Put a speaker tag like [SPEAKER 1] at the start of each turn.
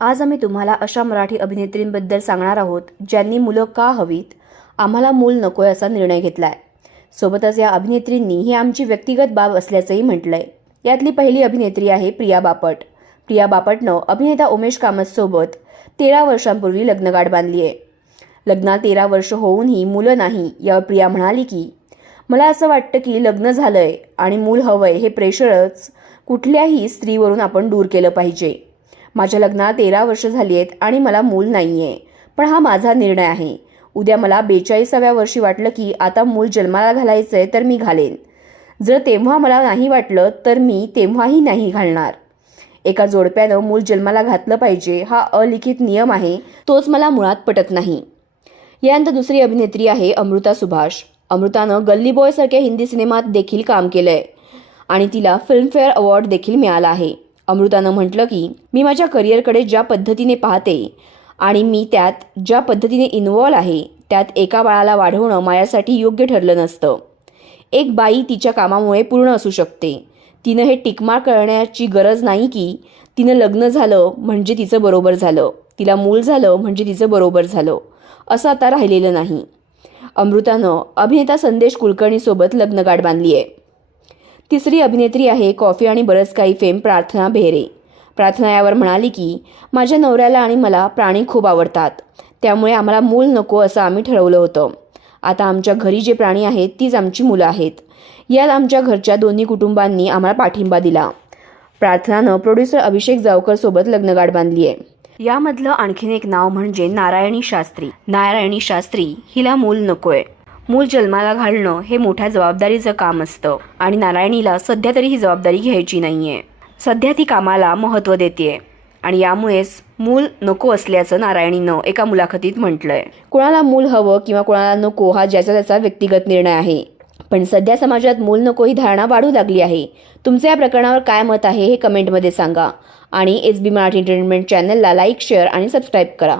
[SPEAKER 1] आज आम्ही तुम्हाला अशा मराठी अभिनेत्रींबद्दल सांगणार आहोत ज्यांनी मुलं का हवीत? आम्हाला मूल नकोय असा निर्णय घेतलाय. सोबतच या अभिनेत्रींनी ही आमची व्यक्तिगत बाब असल्याचंही म्हटलंय. यातली पहिली अभिनेत्री आहे प्रिया बापट. प्रिया बापटनं अभिनेता उमेश कामतसोबत तेरा वर्षांपूर्वी लग्नगाठ बांधली आहे. लग्नात तेरा वर्ष होऊनही मुलं नाही यावर प्रिया म्हणाली की मला असं वाटतं की लग्न झालंय आणि मूल हवंय हे प्रेशरच कुठल्याही स्त्रीवरून आपण दूर केलं पाहिजे. माझ्या लग्नात तेरा वर्ष झाली आहेत आणि मला मूल नाही आहे पण हा माझा निर्णय आहे. उद्या मला बेचाळीसाव्या वर्षी वाटलं की आता मूल जन्माला घालायचं आहे तर मी घालेन. जर तेव्हा मला नाही वाटलं तर मी तेव्हाही नाही घालणार. एका जोडप्यानं मूल जन्माला घातलं पाहिजे हा अलिखित नियम आहे तोच मला मुळात पटत नाही. यानंतर दुसरी अभिनेत्री आहे अमृता सुभाष. अमृतानं गल्ली बॉयसारख्या हिंदी सिनेमात देखील काम केलं आहे आणि तिला फिल्मफेअर अवॉर्ड देखील मिळाला आहे. अमृतानं म्हटलं की मी माझ्या करिअरकडे ज्या पद्धतीने पाहते आणि मी त्यात ज्या पद्धतीने इन्वॉल्व आहे त्यात एका बाळाला वाढवणं माझ्यासाठी योग्य ठरलं नसतं. एक बाई तिच्या कामामुळे पूर्ण असू शकते. तिनं हे टिकमाळ करण्याची गरज नाही की तिनं लग्न झालं म्हणजे तिचं बरोबर झालं. तिला मूल झालं म्हणजे तिचं बरोबर झालं. असं आता राहिलेलं नाही. अमृतानं अभिनेता संदेश कुलकर्णीसोबत लग्नगाठ बांधली आहे तिसरी अभिनेत्री आहे कॉफी आणि बरंच काही फेम प्रार्थना बेहरे. प्रार्थना यावर म्हणाली की माझ्या नवऱ्याला आणि मला प्राणी खूप आवडतात. त्यामुळे आम्हाला मूल नको असं आम्ही ठरवलं होतं. आता आमच्या घरी जे प्राणी आहेत तीच आमची मुलं आहेत. यात आमच्या घरच्या दोन्ही कुटुंबांनी आम्हाला पाठिंबा दिला. प्रार्थनानं प्रोड्युसर अभिषेक जावकर सोबत लग्नगाठ बांधली आहे. यामधलं आणखीन एक नाव म्हणजे नारायणी शास्त्री. नारायणी शास्त्री हिला मूल नकोय. मूल जन्माला घालणं हे मोठ्या जबाबदारीचं काम असतं. आणि नारायणीला सध्या तरी ही जबाबदारी घ्यायची नाही आहे सध्या ती कामाला महत्त्व देते आणि यामुळेच मूल नको असल्याचं नारायणीनं एका मुलाखतीत म्हटलंय. कोणाला मूल हवं किंवा कोणाला नको हा ज्याचा त्याचा व्यक्तिगत निर्णय आहे. पण सध्या समाजात मूल नको ही धारणा वाढू लागली आहे. तुमचं या प्रकरणावर काय मत आहे हे कमेंटमध्ये सांगा. आणि एस बी मराठी एंटरटेनमेंट चॅनलला लाईक शेअर आणि सबस्क्राईब करा.